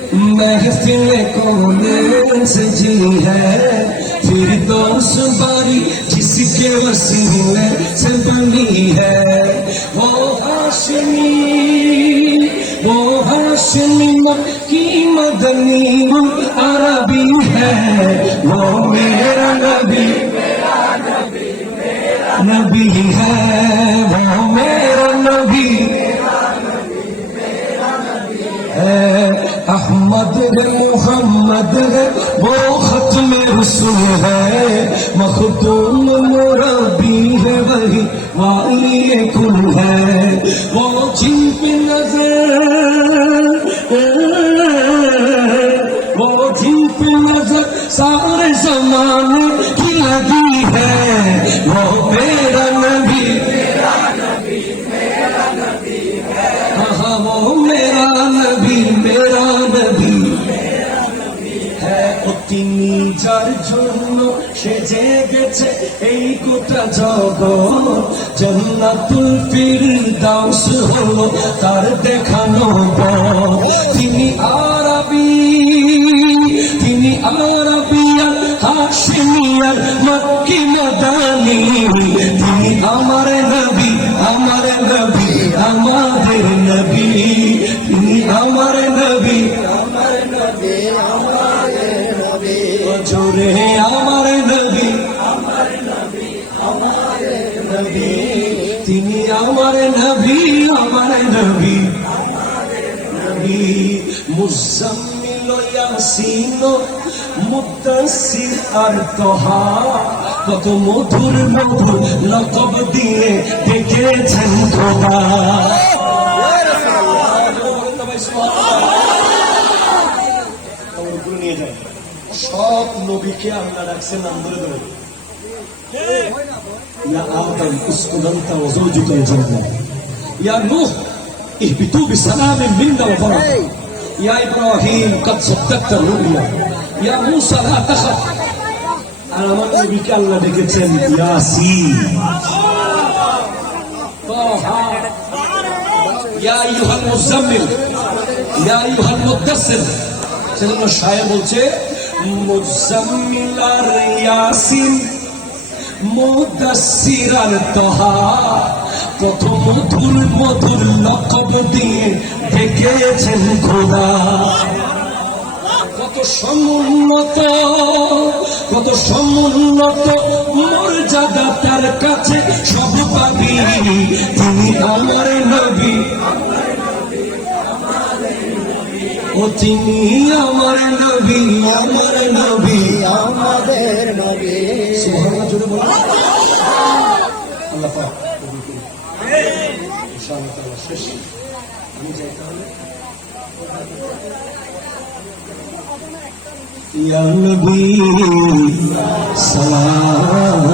महफिल कौन सजी है फिर दोस बारी जिसके वसीले से बनी है वो हाशमी की मदनी अरबी है वो मेरा नबी है वो मेरा नबी अहमद है मोहम्मद है वो खत्म रसूल है मखदूम मुरब्बी है वही वाली कुल है वो जिन पे नजर सारे जमाने की लगी है वो मेरा नबी हाँ वो मेरा नबी है তিনি যার জন্য সেজে গেছে এই গোটা জগৎ জান্নাতুল ফিরদাউস হলো তার দেখানো পথ তিনি আরবিয়ান হাশমিয়ান মক্কি মাদানী তিনি আমার নবী আমাদের নবী তিনি আমার নবী জোরে আমার নবী তিনি আমার নবী মুজাম্মিল ইয়াসিন মুদাসসির আর তোহা কত মধুর লকব দিয়ে ডেকেছেন খোদা সব নবীকে আল্লাহ রাখছেন নাম ধরে ধরে ইয়া আদম উসকুন আনতা ওয়া যাওজুকাল জান্নাহ ইয়া নূহ ইহবিতু বিসালামিন মিন্না ওয়া বারাকা ইয়া ইব্রাহিম قد صدقت الرؤيا ইয়া মূসা লা তাখাফ আর আমার নবীকে আল্লাহ ডেকেছেন ইয়াসিন তাহা ইয়া আইয়ুহাল মুজাম্মিল ইয়া আইয়ুহাল মুদাসসির সেজন্য শায়ের বলছে মুজাম্মিল আর ইয়াসিন মুদাসসির আর তাহা কত মধুর লকব দিয়ে ডেকেছেন খোদা কত সমুন্নত মর্যাদা তার কাছে সব পাবি তিনি আমার নবী ও তিনি আমার নবী আমাদের নবী সুবহানাল্লাহ জোরে বলুন আল্লাহ পাক কবুল করুন ইনশাআল্লাহ তাআলা শেষ আমি যাই তাহলে ইয়া নবী সালাম